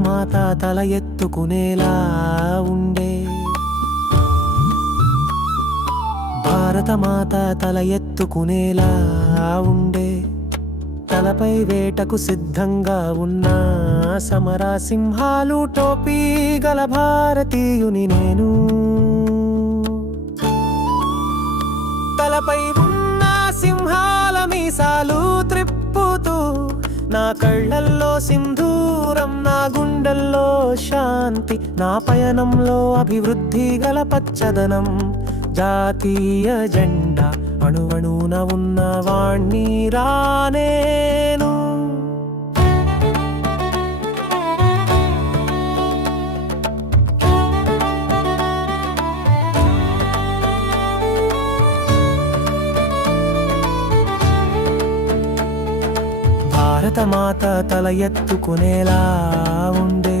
భారతమాత తల ఎత్తుకునేలా ఉండే, భారతమాత తల ఎత్తుకునేలా ఉండే, తలపై వేటకు సిద్ధంగా ఉన్న సమర సింహాలు, టోపీ గల భారతీయుని నేను. తలపై ఉన్న సింహాల మీసాలు త్రిప్పుతూ, నా కళ్ళల్లో సింధూరం, నా గుండెల్లో శాంతి, నా పయనంలో అభివృద్ధి గల పచ్చదనం. జాతీయ జెండా అణువణున ఉన్న వాణ్ణి రానేను. భారతమాత తల ఎత్తుకునేలా ఉండే,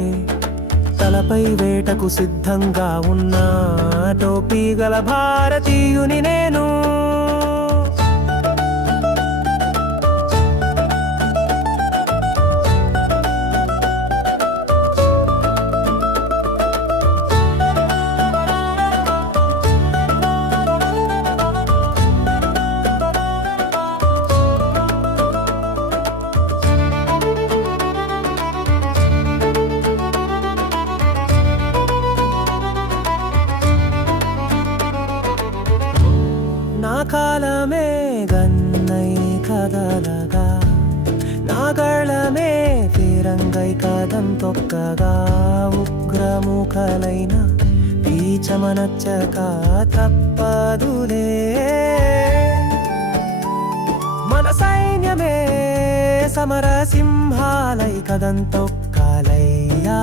తలపై వేటకు సిద్ధంగా ఉన్న టోపీ గల భారతీయుని నేను. నా కాలమే గన్నై కదలగా, నా గళమే ఫిరంగై కదం తొక్కగా, ఉగ్రముఖలైన పీచమనచ్చక తప్పదులే. మన సైన్యమే సమర సింహాలై కదం తొక్కలయ్యా.